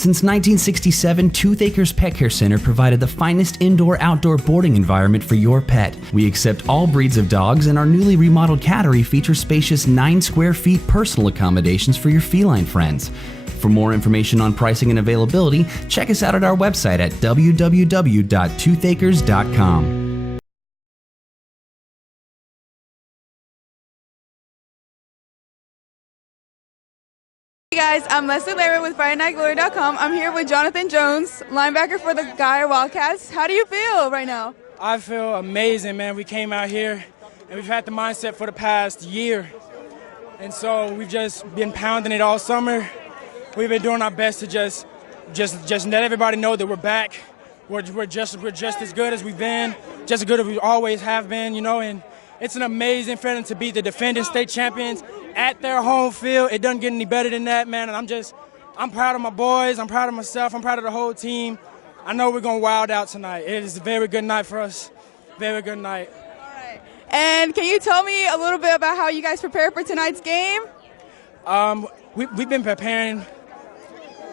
Since 1967, Tooth Acres Pet Care Center provided the finest indoor-outdoor boarding environment for your pet. We accept all breeds of dogs, and our newly remodeled cattery features spacious 9 square feet personal accommodations for your feline friends. For more information on pricing and availability, check us out at our website at www.toothacres.com. Hey guys, I'm Leslie Lehman with FridayNightGlory.com. I'm here with Jonathan Jones, linebacker for the Guy Wildcats. How do you feel right now? I feel amazing, man. We came out here and we've had the mindset for the past year. And so we've just been pounding it all summer. We've been doing our best to just let everybody know that we're back. We're just as good as we've been, just as good as we always have been, you know, and it's an amazing feeling to beat the defending state champions at their home field. It doesn't get any better than that, man, and I'm proud of my boys, I'm proud of myself, I'm proud of the whole team. I know we're going to wild out tonight. It is a very good night for us, very good night. All right. And can you tell me a little bit about how you guys prepare for tonight's game? We've been preparing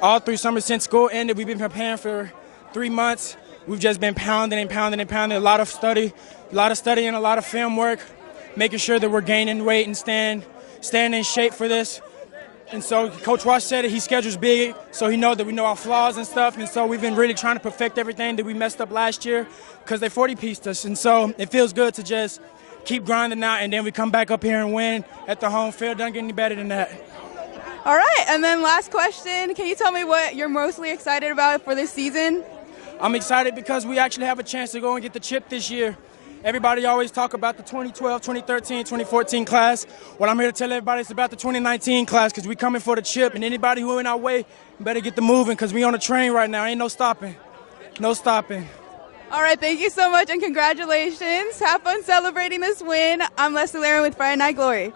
all through summer since school ended. We've been preparing for 3 months. We've just been pounding and pounding and pounding, a lot of studying, a lot of film work, making sure that we're gaining weight and staying in shape for this. And so Coach Walsh said it, he schedules big, so he knows that we know our flaws and stuff. And so we've been really trying to perfect everything that we messed up last year because they 40-pieced us. And so it feels good to just keep grinding out, and then we come back up here and win at the home field. Doesn't get any better than that. All right, and then last question, can you tell me what you're mostly excited about for this season? I'm excited because we actually have a chance to go and get the chip this year. Everybody always talk about the 2012, 2013, 2014 class. What I'm here to tell everybody is about the 2019 class because we're coming for the chip, and anybody who in our way better get the moving because we on a train right now. Ain't no stopping. No stopping. All right, thank you so much and congratulations. Have fun celebrating this win. I'm Leslie Laren with Friday Night Glory.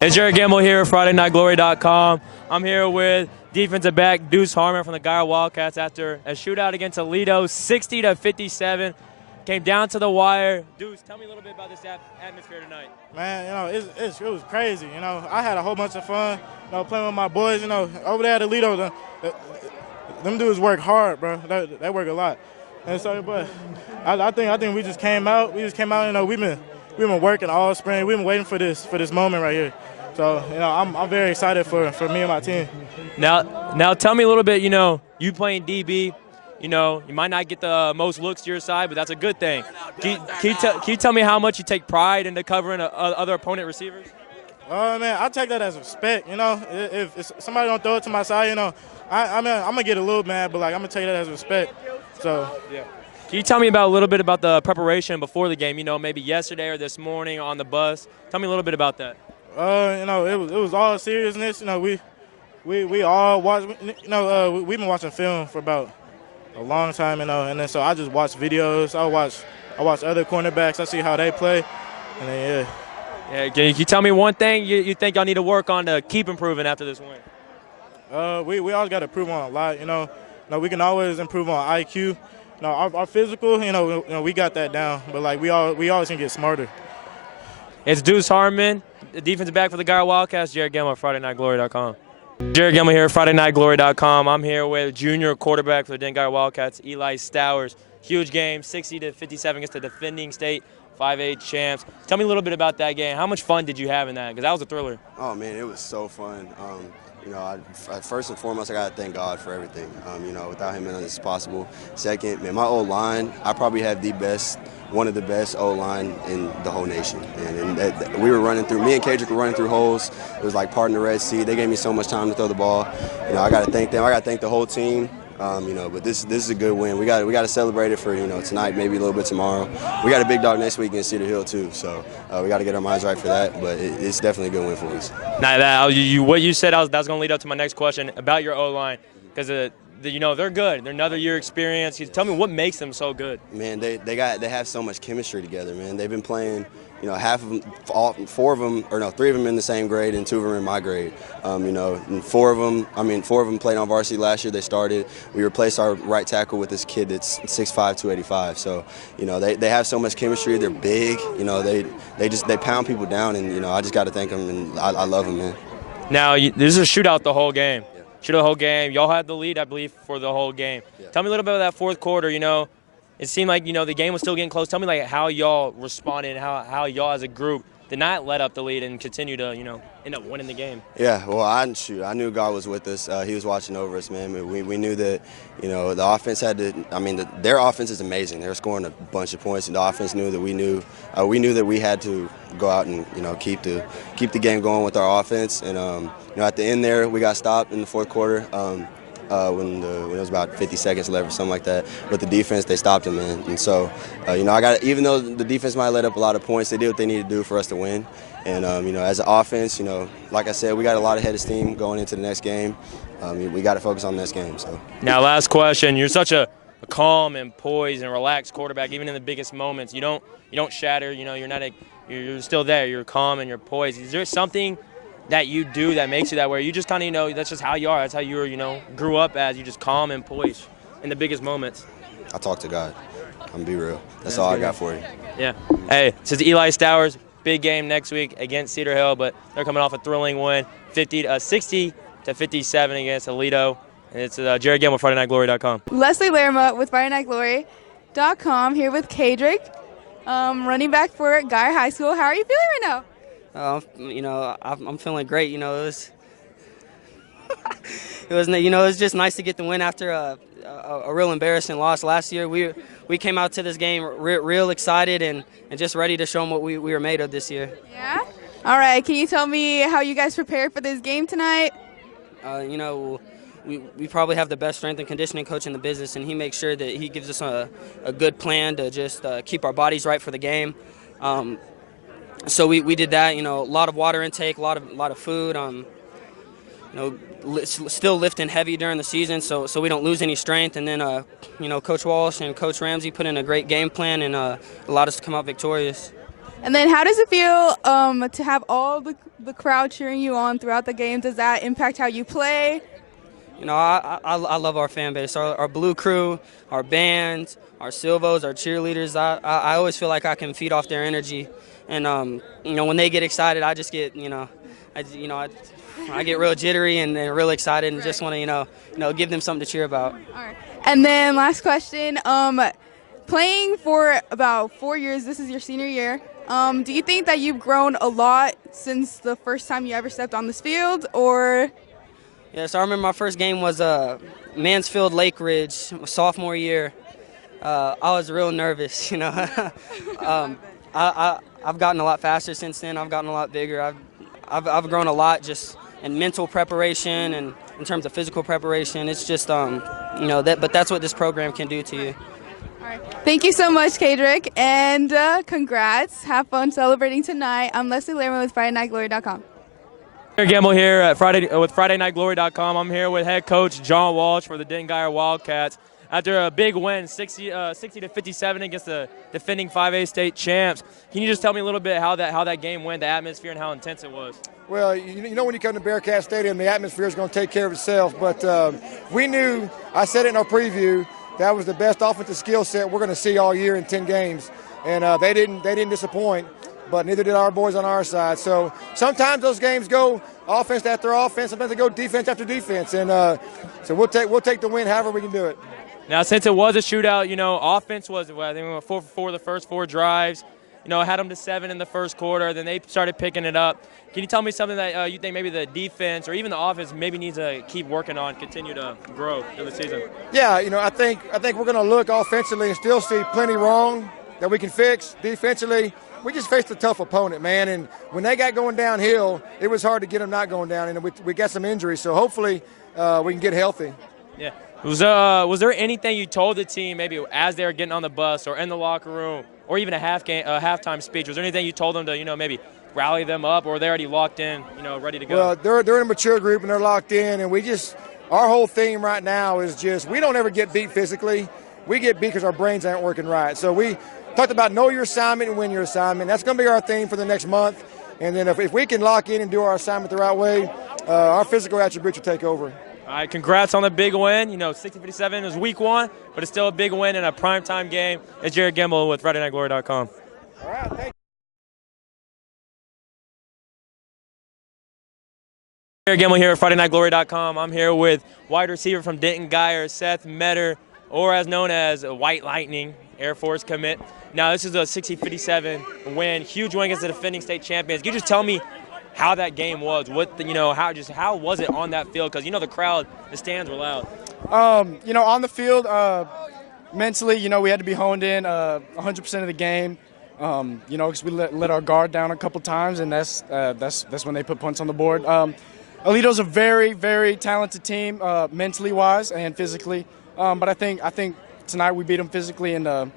It's Jared Gamble here at FridayNightGlory.com. I'm here with defensive back Deuce Harmon from the Guy Wildcats after a shootout against Aledo, 60-57. Came down to the wire. Deuce, tell me a little bit about this atmosphere tonight. Man, you know, it was crazy. You know, I had a whole bunch of fun, you know, playing with my boys. You know, over there at Aledo, them dudes work hard, bro. They work a lot. And so, but I think we just came out. You know, we've been working all spring. We've been waiting for this moment right here. So, you know, I'm very excited for me and my team. Now tell me a little bit. You know, you playing DB. You know, you might not get the most looks to your side, but that's a good thing. Can you tell me how much you take pride into covering other opponent receivers? Man, I take that as respect. You know, if somebody don't throw it to my side, you know, I'm gonna get a little mad, but like I'm gonna take that as respect. So yeah. Can you tell me a little bit about the preparation before the game? You know, maybe yesterday or this morning on the bus. Tell me a little bit about that. You know, it was all seriousness. You know, we all watch. You know, we've been watching film for about a long time, you know, and then so I just watch videos. I watch other cornerbacks. I see how they play, and then yeah. Can you tell me one thing you think y'all need to work on to keep improving after this win? We always got to improve on a lot, you know. You know, we can always improve on IQ. You know, our physical, you know, we got that down, but like we always can get smarter. It's Deuce Harmon, the defensive back for the Guy Wildcats. Jared Gamble, FridayNightGlory.com. Jared Gamble here, FridayNightGlory.com. I'm here with junior quarterback for the Denton Guy Wildcats, Eli Stowers. Huge game, 60-57 against the defending state 5A champs. Tell me a little bit about that game. How much fun did you have in that? Because that was a thriller. Oh, man, it was so fun. You know, first and foremost, I got to thank God for everything. You know, without him, none of this is possible. Second, man, my O-line, I probably have one of the best O-line in the whole nation. And we were running through, me and Kedrick were running through holes. It was like part in the Red Sea. They gave me so much time to throw the ball. You know, I got to thank them. I got to thank the whole team. You know, but this is a good win. We got to celebrate it for, you know, tonight, maybe a little bit tomorrow. We got a big dog next week against Cedar Hill too, so we got to get our minds right for that. But it's definitely a good win for us. Now what you said, that's going to lead up to my next question about your O-line, because you know, they're good. They're another year experience. Tell me what makes them so good. Man, they have so much chemistry together, man. They've been playing, you know, three of them in the same grade and 2 of them in my grade. You know, and 4 of them played on varsity last year. They started. We replaced our right tackle with this kid that's 6'5", 285. So, you know, they have so much chemistry. They're big. You know, they pound people down, and you know, I just got to thank them, and I love them, man. Now, this is a shootout the whole game. shoot the whole game. Y'all had the lead, I believe, for the whole game. Yeah. Tell me a little bit about that fourth quarter. It seemed like, the game was still getting close. Tell me, like, how y'all responded and how y'all as a group did not let up the lead and continue to, end up winning the game. Yeah, well, I knew God was with us. He was watching over us, man. We knew that, the offense had to. I mean, their offense is amazing. They're scoring a bunch of points, and the offense knew that we knew that we had to go out and keep the game going with our offense. And at the end there, we got stopped in the fourth quarter. When it was about 50 seconds left or something like that. But the defense, they stopped them, man. And so, even though the defense might let up a lot of points, they did what they needed to do for us to win. And, as an offense, like I said, we got a lot of head of steam going into the next game. We got to focus on the next game. So. Now, last question. You're such a calm and poised and relaxed quarterback, even in the biggest moments. You don't shatter. You're still there. You're calm and you're poised. Is there something that you do that makes you that way? You just kind of, that's just how you are. That's how you were, grew up as. You just calm and poised in the biggest moments. I talk to God. I'm going to be real. That's all I got for you. Yeah. Hey, this is Eli Stowers. Big game next week against Cedar Hill, but they're coming off a thrilling win, 60-57 against Aledo. And it's Jared Gamble, FridayNightGlory.com. Leslie Lerma with FridayNightGlory.com here with Kadrick, running back for Guy High School. How are you feeling right now? I'm feeling great. It was just nice to get the win after a real embarrassing loss last year. We came out to this game real excited and just ready to show them what we were made of this year. Yeah? All right. Can you tell me how you guys prepared for this game tonight? We probably have the best strength and conditioning coach in the business, and he makes sure that he gives us a good plan to just keep our bodies right for the game. So we did that, a lot of water intake, a lot of food, still lifting heavy during the season so we don't lose any strength. And then, Coach Walsh and Coach Ramsey put in a great game plan and allowed us to come out victorious. And then how does it feel to have all the crowd cheering you on throughout the game? Does that impact how you play? I love our fan base, our Blue Crew, our band, our Silvos, our cheerleaders. I always feel like I can feed off their energy. And, when they get excited, I just get, I get real jittery and real excited and just want to, give them something to cheer about. All right. And then last question, playing for about 4 years, this is your senior year. Do you think that you've grown a lot since the first time you ever stepped on this field, or? Yes, I remember my first game was Mansfield Lake Ridge, sophomore year. I was real nervous, I've gotten a lot faster since then. I've gotten a lot bigger. I've grown a lot just in mental preparation and in terms of physical preparation. It's just but that's what this program can do to you. All right. Thank you so much, Kadrick, and congrats. Have fun celebrating tonight. I'm Leslie Lerman with FridayNightGlory.com. Jared Gamble here at with FridayNightGlory.com. I'm here with head coach John Walsh for the Denton Wildcats. After a big win, 60-57 against the defending 5A state champs. Can you just tell me a little bit how that game went, the atmosphere, and how intense it was? Well, when you come to Bearcat Stadium, the atmosphere is going to take care of itself. But we knew, I said it in our preview, that was the best offensive skill set we're going to see all year in 10 games. And they didn't disappoint, but neither did our boys on our side. So sometimes those games go offense after offense, sometimes they go defense after defense. And so we'll take the win however we can do it. Now, since it was a shootout, offense was, I think we went 4 for 4 the first 4 drives. Had them to 7 in the first quarter. Then they started picking it up. Can you tell me something that you think maybe the defense or even the offense maybe needs to keep working on, continue to grow through the season? Yeah, I think we're going to look offensively and still see plenty wrong that we can fix. Defensively, we just faced a tough opponent, man. And when they got going downhill, it was hard to get them not going down. And we got some injuries, so hopefully we can get healthy. Yeah. Was there anything you told the team maybe as they were getting on the bus or in the locker room or even a halftime speech? Was there anything you told them to maybe rally them up, or are they already locked in, ready to go? Well, they're in a mature group and they're locked in, and our whole theme right now is just we don't ever get beat physically. We get beat because our brains aren't working right. So we talked about know your assignment and win your assignment. That's going to be our theme for the next month. And then if we can lock in and do our assignment the right way, our physical attributes will take over. All right, congrats on the big win. 60-57 is week 1, but it's still a big win in a primetime game. It's Jared Gamble with FridayNightGlory.com. All right, thank you. Jared Gilmore here at FridayNightGlory.com. I'm here with wide receiver from Denton Guyer, Seth Meador, or as known as White Lightning, Air Force commit. Now, this is a 60-57 win, huge win against the defending state champions. Can you just tell me how that game was? How was it on that field? Because the crowd, the stands were loud. On the field, mentally, we had to be honed in 100% of the game. Because we let our guard down a couple times, and that's when they put points on the board. Aledo's a very, very talented team, mentally wise and physically. But I think tonight we beat them physically, and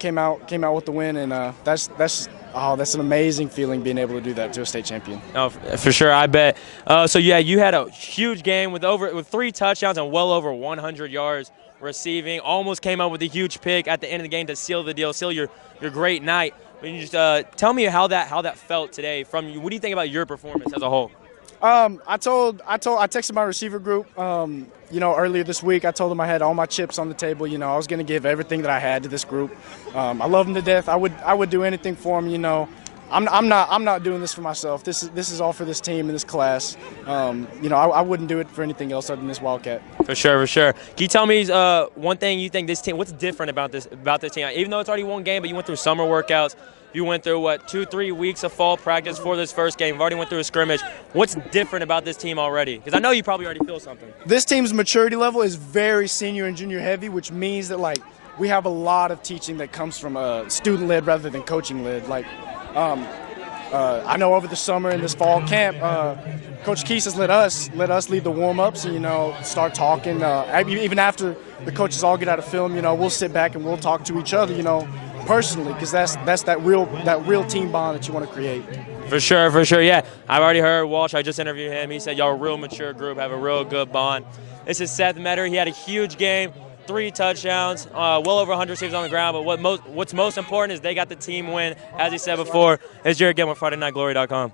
came out with the win, and that's an amazing feeling being able to do that to a state champion. Oh, for sure, I bet. You had a huge game with 3 touchdowns and well over 100 yards receiving. Almost came up with a huge pick at the end of the game to seal the deal, seal your great night. Can you just tell me how that felt today from you? What do you think about your performance as a whole? I texted my receiver group, earlier this week. I told them I had all my chips on the table. I was going to give everything that I had to this group. I love them to death. I would do anything for them. I'm not doing this for myself. This is all for this team and this class. I wouldn't do it for anything else other than this Wildcat. For sure. Can you tell me one thing you think this team? What's different about this team? Even though it's already one game, but you went through summer workouts. You went through 2-3 weeks of fall practice for this first game. You've already went through a scrimmage. What's different about this team already? Because I know you probably already feel something. This team's maturity level is very senior and junior heavy, which means that we have a lot of teaching that comes from student led rather than coaching led. I know over the summer and this fall camp, Coach Keese has let us lead the warm-ups and, start talking. Even after the coaches all get out of film, we'll sit back and we'll talk to each other, personally, because that's that real team bond that you want to create. For sure, yeah. I've already heard Walsh. I just interviewed him. He said y'all are a real mature group, have a real good bond. This is Seth Meador. He had a huge game, 3 touchdowns, well over 100 receivers on the ground. But what's most important is they got the team win, as he said before. It's Jared Gilmore, FridayNightGlory.com.